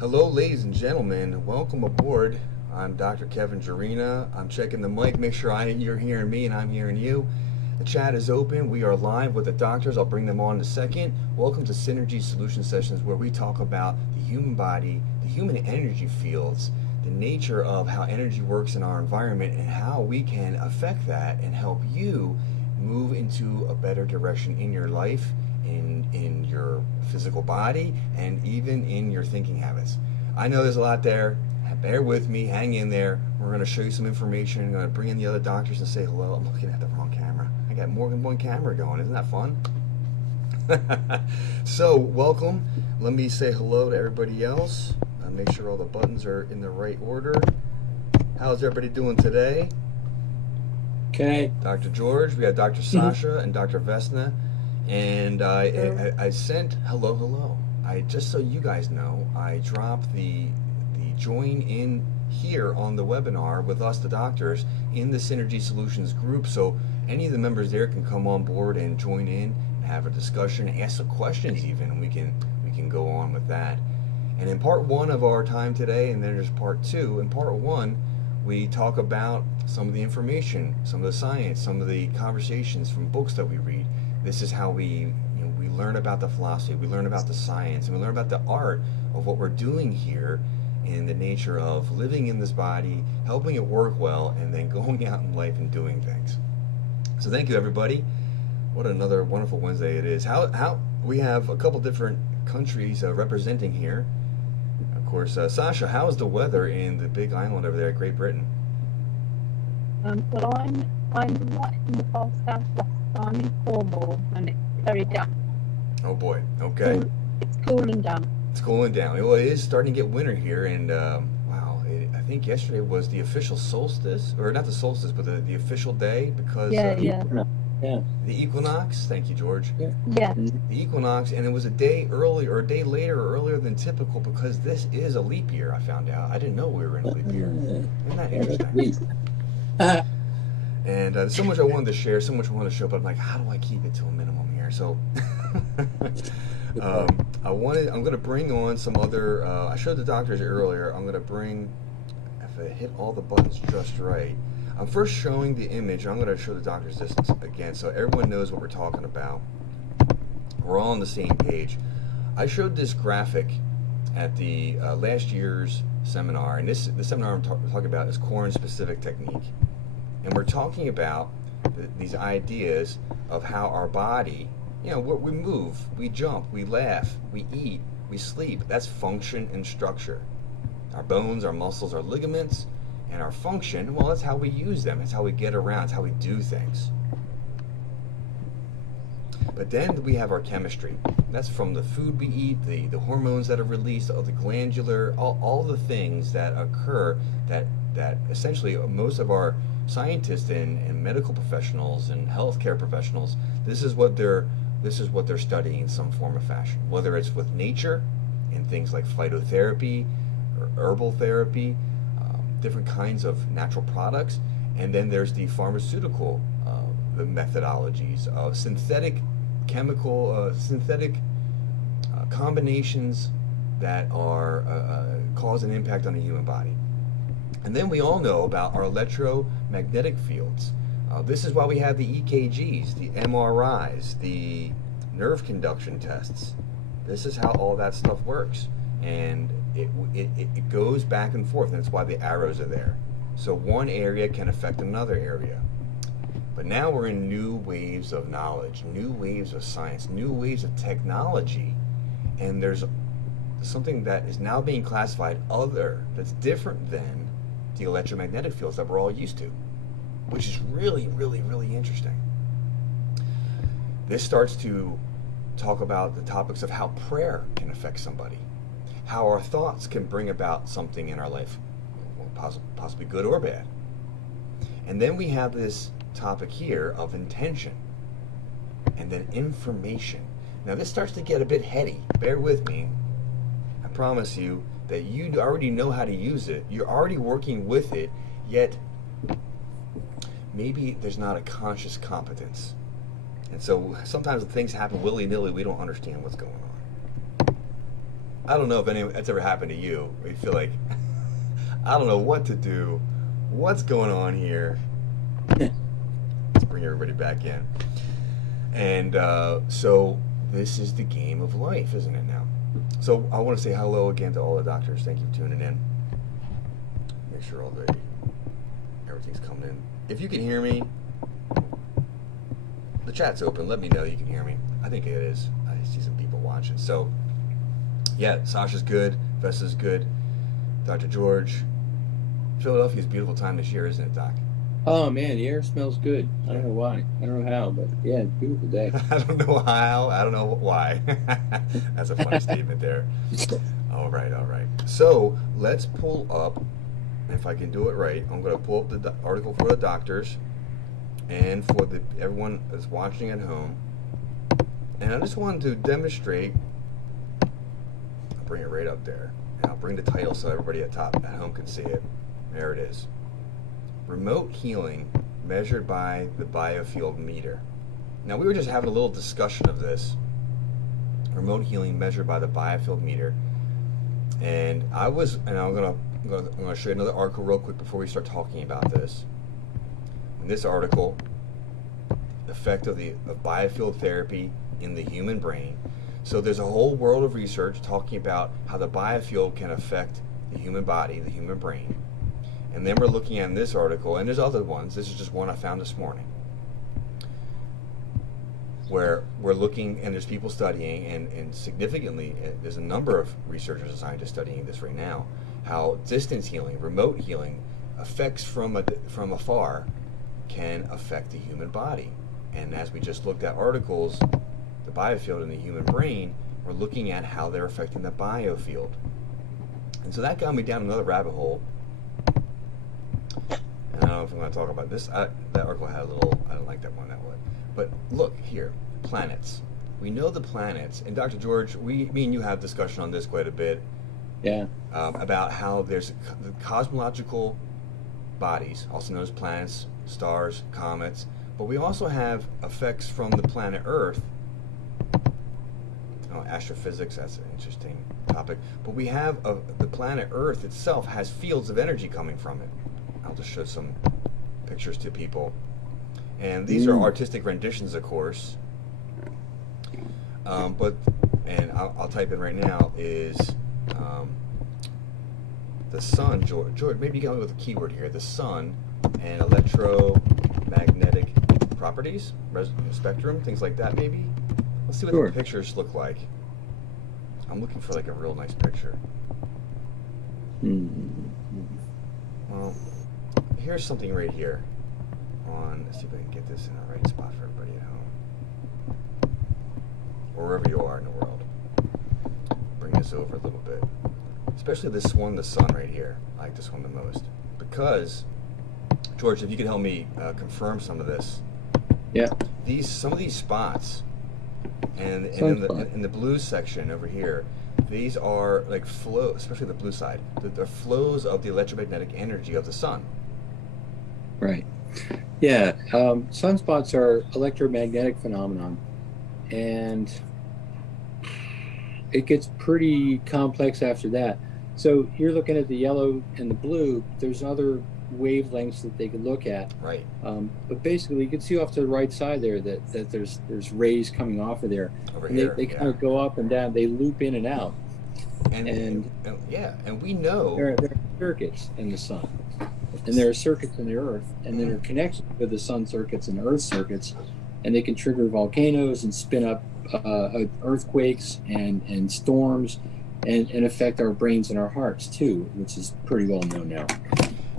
Hello, ladies and gentlemen. Welcome aboard. I'm Dr. Kevin Jarina. I'm checking the mic, make sure you're hearing me and I'm hearing you. The chat is open. We are live with the doctors. I'll bring them on in a second. Welcome to Synergy Solution Sessions, where we talk about the human body, the human energy fields, the nature of how energy works in our environment, and how we can affect that and help you move into a better direction in your life, in your physical body, and even in your thinking habits. I know there's a lot there. Bear with me, hang in there. We're going to show you some information. I'm going to bring in the other doctors and say hello. I'm looking at the wrong camera. I got more than one camera going. Isn't that fun? So, welcome. Let me say hello to everybody else. Make sure all the buttons are in the right order. How's everybody doing today? Okay. Dr. George, we got Dr. Sasha and Dr. Vesna. And I sent hello. Just so you guys know, I dropped the join in here on the webinar with us, the doctors, in the Synergy Solutions group. So any of the members there can come on board and join in and have a discussion, ask some questions even, and we can go on with that. And in part one of our time today, and then there's part two. In part one, we talk about some of the information, some of the science, some of the conversations from books that we read. This is how we learn about the philosophy, we learn about the science, and we learn about the art of what we're doing here in the nature of living in this body, helping it work well, and then going out in life and doing things. So thank you, everybody. What another wonderful Wednesday it is. How we have a couple different countries representing here. Of course, Sasha, how is the weather in the big island over there, Great Britain? Well, I'm right in the far southwest. I'm in Cornwall, and it's very damp. Oh boy. Okay. It's cooling down. It's cooling down. Well, it is starting to get winter here, and wow, I think yesterday was the official solstice, or not the solstice, but the official day, because Yeah. the equinox. Thank you, George. Yeah. The equinox, and it was a day early, or a day later, or earlier than typical, because this is a leap year. I found out. I didn't know we were in a leap year. Isn't that interesting? And there's so much I wanted to share, so much I wanted to show, but I'm like, how do I keep it to a minimum here? So I'm going to bring on some other. I showed the doctors earlier. I'm going to bring, if I hit all the buttons just right. I'm first showing the image. I'm going to show the doctors this again, so everyone knows what we're talking about. We're all on the same page. I showed this graphic at the last year's seminar, and the seminar I'm talking about is Corn-specific technique. And we're talking about these ideas of how our body, we move, we jump, we laugh, we eat, we sleep. That's function and structure. Our bones, our muscles, our ligaments, and our function, well, that's how we use them. It's how we get around. It's how we do things. But then we have our chemistry. That's from the food we eat, the hormones that are released, all the glandular, all the things that occur that essentially most of our scientists and medical professionals and healthcare professionals, this is what they're studying in some form or fashion, whether it's with nature and things like phytotherapy or herbal therapy, different kinds of natural products, and then there's the pharmaceutical the methodologies of synthetic combinations that are cause an impact on the human body. And then we all know about our electromagnetic fields. This is why we have the EKGs, the MRIs, the nerve conduction tests. This is how all that stuff works. And it goes back and forth, and that's why the arrows are there. So one area can affect another area. But now we're in new waves of knowledge, new waves of science, new waves of technology, and there's something that is now being classified that's different than the electromagnetic fields that we're all used to, which is really, really, really interesting. This starts to talk about the topics of how prayer can affect somebody, how our thoughts can bring about something in our life, possibly good or bad. And then we have this topic here of intention, and then information. Now this starts to get a bit heady. Bear with me. I promise you that you already know how to use it. You're already working with it, yet maybe there's not a conscious competence. And so sometimes things happen willy-nilly, we don't understand what's going on. I don't know if that's ever happened to you. Where you feel like I don't know what to do. What's going on here? Let's bring everybody back in. And so this is the game of life, isn't it now? So I want to say hello again to all the doctors. Thank you for tuning in. Make sure everything's coming in. If you can hear me, the chat's open. Let me know you can hear me. I think it is. I see some people watching. So yeah, Sasha's good. Vesta's good. Dr. George. Philadelphia's a beautiful time this year, isn't it, Doc? Oh man, the air smells good. I don't know why. I don't know how, but yeah, beautiful day. I don't know how. I don't know why. That's a funny statement there. All right. So let's pull up, if I can do it right, I'm going to pull up the article for the doctors and for everyone that's watching at home. And I just wanted to demonstrate. I'll bring it right up there. And I'll bring the title so everybody at home can see it. There it is. Remote healing measured by the biofield meter. Now we were just having a little discussion of this. Remote healing measured by the biofield meter, and I'm gonna show you another article real quick before we start talking about this. In this article, effect of biofield therapy in the human brain. So there's a whole world of research talking about how the biofield can affect the human body, the human brain. And then we're looking at this article, and there's other ones. This is just one I found this morning, where we're looking, and there's people studying, and significantly, there's a number of researchers and scientists studying this right now, how distance healing, remote healing, effects from afar can affect the human body. And as we just looked at articles, the biofield in the human brain, we're looking at how they're affecting the biofield. And so that got me down another rabbit hole. I don't know if I'm going to talk about this. That article had a little, I don't like that one that way. But look here, planets. We know the planets, and Dr. George, me and you have discussion on this quite a bit. Yeah. About how there's the cosmological bodies, also known as planets, stars, comets, but we also have effects from the planet Earth. Astrophysics, that's an interesting topic. But we have the planet Earth itself has fields of energy coming from it. I'll just show some pictures to people. And these are artistic renditions, of course. I'll type in right now is the sun, George, maybe you can help me with a keyword here. The sun and electromagnetic properties, spectrum, things like that maybe. Let's see what the pictures look like. I'm looking for like a real nice picture. Well, here's something right here. Let's see if I can get this in the right spot for everybody at home. Or wherever you are in the world. Bring this over a little bit. Especially this one, the sun right here. I like this one the most. Because, George, if you could help me confirm some of this. Yeah. Some of these spots, and in the blue section over here, these are like flow, especially the blue side. The flows of the electromagnetic energy of the sun. Right. Yeah. Sunspots are electromagnetic phenomenon, and it gets pretty complex after that. So you're looking at the yellow and the blue. There's other wavelengths that they could look at. Right. But basically, you can see off to the right side there that there's rays coming off of there. Over and here. They kind of go up and down. They loop in and out. And we know there are circuits in the sun, and there are circuits in the earth, and then there are connections with the sun circuits and earth circuits, and they can trigger volcanoes and spin up earthquakes and storms, and affect our brains and our hearts too, which is pretty well known now.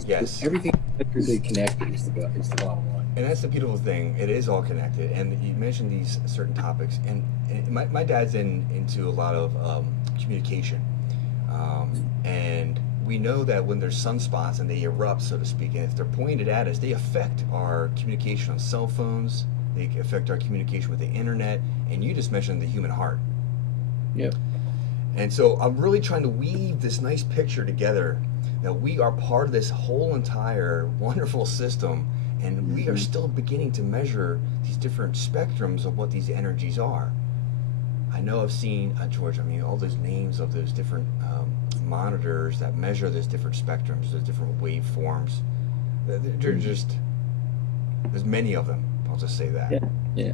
Yes. Everything is electrically connected is the bottom line. And that's the beautiful thing. It is all connected. And you mentioned these certain topics. And my dad's into a lot of communication. And we know that when there's sunspots and they erupt, so to speak, and if they're pointed at us, they affect our communication on cell phones. They affect our communication with the internet. And you just mentioned the human heart. Yep. And so I'm really trying to weave this nice picture together that we are part of this whole entire wonderful system, and we are still beginning to measure these different spectrums of what these energies are. I know I've seen, George, I mean, all those names of those different monitors that measure those different spectrums, those different waveforms. They're just, there's many of them. I'll just say that. Yeah.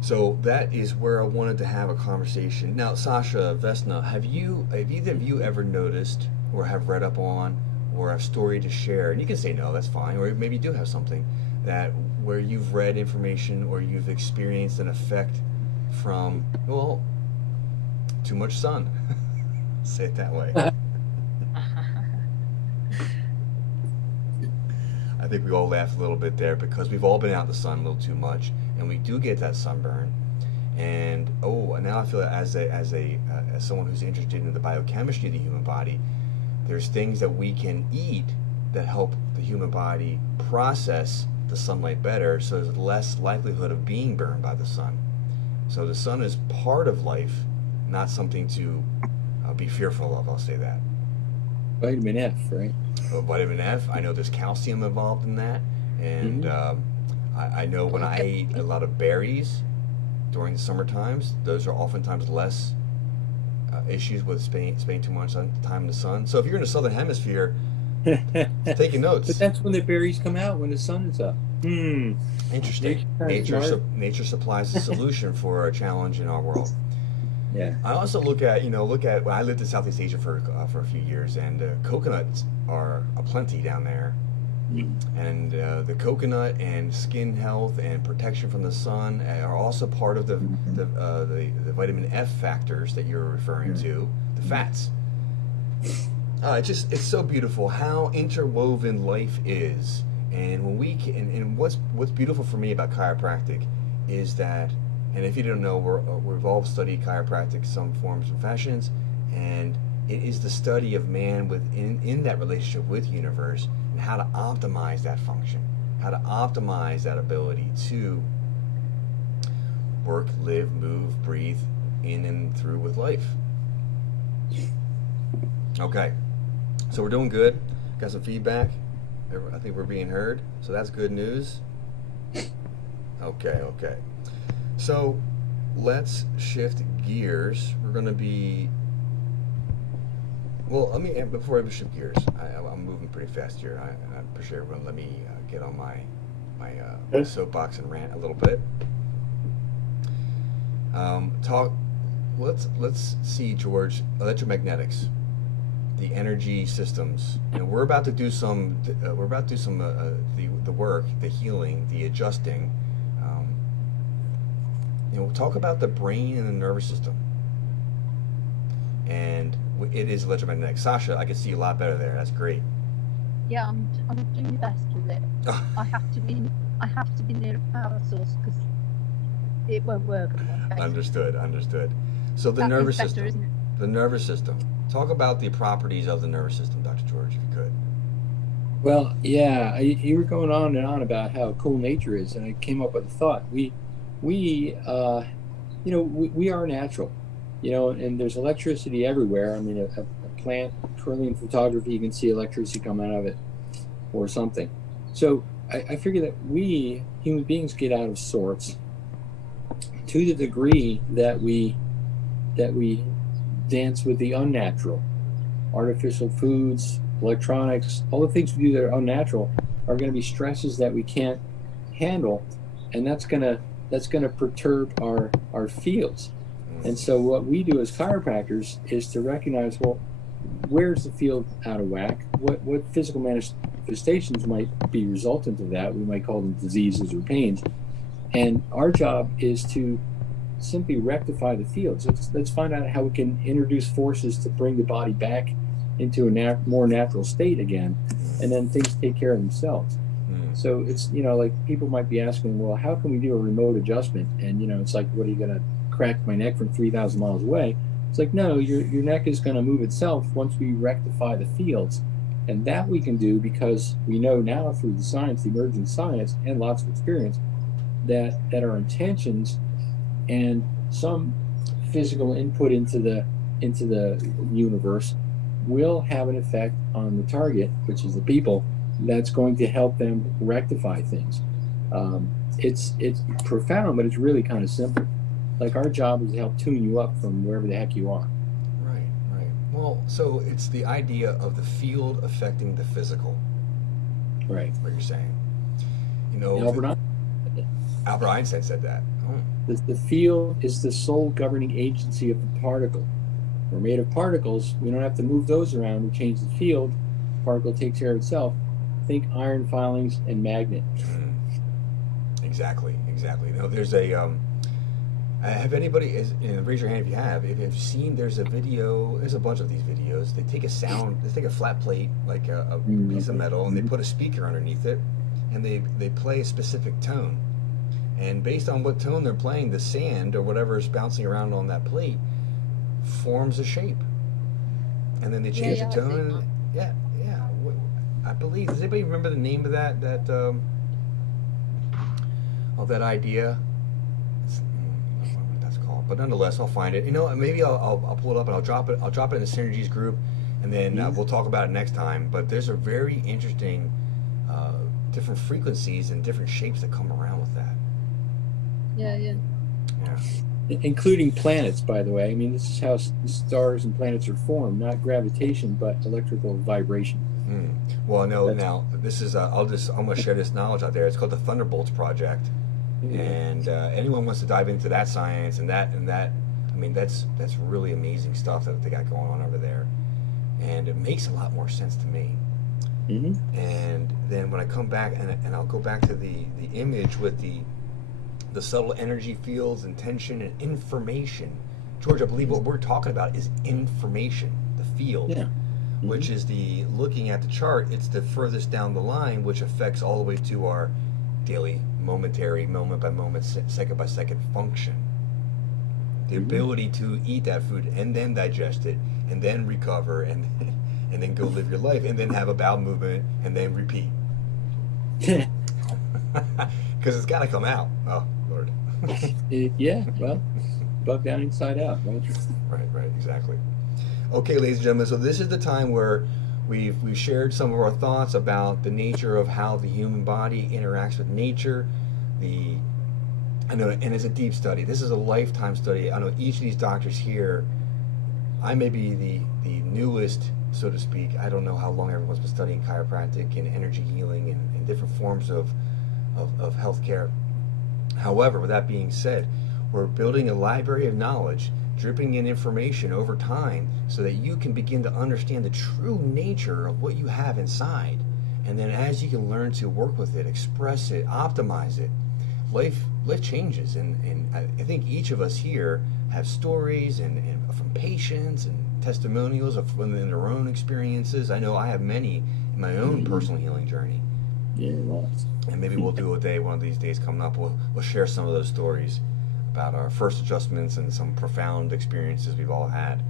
So that is where I wanted to have a conversation. Now, Sasha, Vesna, have either of you ever noticed or have read up on or have story to share? And you can say no, that's fine. Or maybe you do have something that where you've read information or you've experienced an effect from, well, too much sun. Say it that way. I think we all laughed a little bit there because we've all been out in the sun a little too much, and we do get that sunburn. And now I feel that as someone who's interested in the biochemistry of the human body, there's things that we can eat that help the human body process the sunlight better, so there's less likelihood of being burned by the sun. So the sun is part of life, not something to be fearful of. I'll say that. Vitamin F, right? Vitamin F. I know there's calcium involved in that, and I know when I eat a lot of berries during the summer times, those are oftentimes less issues with spending too much time in the sun. So if you're in the southern hemisphere, taking notes. But that's when the berries come out, when the sun is up. Interesting. Nature supplies a solution for a challenge in our world. Yeah. I also look at when I lived in Southeast Asia for a few years, and coconuts are aplenty down there. And the coconut and skin health and protection from the sun are also part of the vitamin F factors that you're referring to, the fats. It's so beautiful how interwoven life is, and when we can, and what's beautiful for me about chiropractic is that, and if you don't know, we've all studied chiropractic, some forms and fashions, and it is the study of man in that relationship with universe, and how to optimize that function, how to optimize that ability to work, live, move, breathe in and through with life. Okay, so we're doing good. Got some feedback. I think we're being heard, so that's good news. Okay. So let's shift gears. We're going to be, well, before I shift gears, I'm moving pretty fast here. I appreciate everyone. Let me get on my soapbox and rant a little bit. Let's see, George, electromagnetics, the energy systems. We're about to do some the work, the healing, the adjusting. Talk about the brain and the nervous system. And it is electromagnetic. Sasha, I can see you a lot better there. That's great. Yeah, I'm doing the best with it. I have to be near a power source because it won't work. Understood. So the nervous system. Isn't it? The nervous system. Talk about the properties of the nervous system, Dr. George, if you could. Well, yeah, you were going on and on about how cool nature is, and I came up with a thought. We are natural, and there's electricity everywhere. I mean, a plant, Trillium photography, you can see electricity come out of it or something. So I figure that we human beings get out of sorts to the degree that we dance with the unnatural. Artificial foods, electronics, all the things we do that are unnatural are going to be stresses that we can't handle, and that's going to perturb our fields. And so what we do as chiropractors is to recognize, well, where's the field out of whack? What physical manifestations might be resultant of that? We might call them diseases or pains. And our job is to simply rectify the fields. Let's find out how we can introduce forces to bring the body back into a more natural state again, and then things take care of themselves. So it's, like people might be asking, well, how can we do a remote adjustment? And, it's like, what are you going to crack my neck from 3,000 miles away? It's like, no, your neck is going to move itself once we rectify the fields. And that we can do because we know now through the science, the emerging science, and lots of experience, that our intentions and some physical input into the universe will have an effect on the target, which is the people, that's going to help them rectify things. It's profound, but it's really kind of simple. Like our job is to help tune you up from wherever the heck you are. Right, right. Well, so it's the idea of the field affecting the physical, Right. what you're saying. You And know, Albert Einstein said that. Oh, The field is the sole governing agency of the particle. We're made of particles. We don't have to move those around. We change the field. The particle takes care of itself. Think iron filings and magnet. exactly, exactly. You know, there's a, have anybody, raise your hand if you have, if you've seen, there's a video, there's a bunch of these videos. They take a flat plate, like a piece of metal, and they put a speaker underneath it, and they play a specific tone. And based on what tone they're playing, the sand or whatever is bouncing around on that plate forms a shape. And then they change the tone. And, yeah. I believe. Does anybody remember the name of that idea? I don't know what that's called, but nonetheless, I'll find it. You know, maybe I'll pull it up and I'll drop it. I'll drop it in the Synergies group, and then we'll talk about it next time. But there's a very interesting different frequencies and different shapes that come around with that. Yeah. Including planets, by the way. I mean, this is how stars and planets are formed, not gravitation, but electrical vibration. Well, no. Now, this is I'm going to share this knowledge out there. It's called the Thunderbolts Project, and anyone wants to dive into that science and that. I mean, that's really amazing stuff that they got going on over there, and it makes a lot more sense to me. And then when I come back and I'll go back to the image with the subtle energy fields and tension and information. George, I believe what we're talking about is information, the field, which is the, looking at the chart, it's the furthest down the line, which affects all the way to our daily, momentary, moment by moment, second by second function. The ability to eat that food and then digest it and then recover and then go live your life and then have a bowel movement and then repeat. Because it's got to come out. Oh, Lord. Well, above, down, inside out, right? Right, exactly. Okay, ladies and gentlemen, so this is the time where we've shared some of our thoughts about the nature of how the human body interacts with nature. I know, and it's a deep study. This is a lifetime study. I know each of these doctors here, I may be the newest, so to speak. I don't know how long everyone's been studying chiropractic and energy healing and different forms of healthcare. However, with that being said, we're building a library of knowledge, dripping in information over time so that you can begin to understand the true nature of what you have inside. And then as you can learn to work with it, express it, optimize it, life changes. And I think each of us here have stories and from patients and testimonials of within their own experiences. I know I have many in my own personal healing journey. Yeah, lots. And maybe we'll do a day, one of these days coming up, we'll share some of those stories about our first adjustments and some profound experiences we've all had.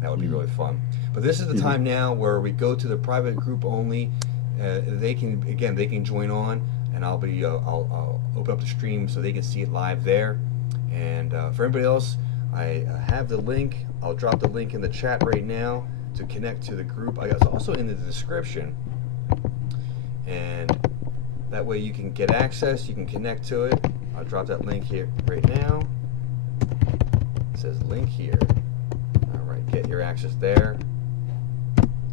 That would be really fun. But this is the time now where we go to the private group only. They can join on, and I'll open up the stream so they can see it live there. And for everybody else, I have the link. I'll drop the link in the chat right now to connect to the group. It's also in the description, and that way you can get access. You can connect to it. I'll drop that link here right now. It says link here. All right, get your access there.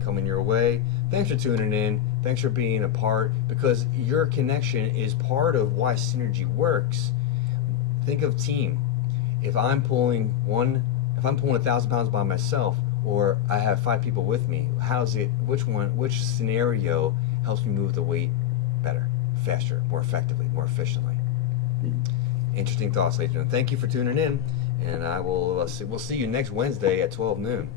Coming your way. Thanks for tuning in. Thanks for being a part, because your connection is part of why Synergy works. Think of team. If I'm pulling 1,000 pounds by myself, or I have 5 people with me, which scenario helps me move the weight better, faster, more effectively, more efficiently? Interesting thoughts, ladies and gentlemen. Thank you for tuning in, and we'll see you next Wednesday at 12 noon.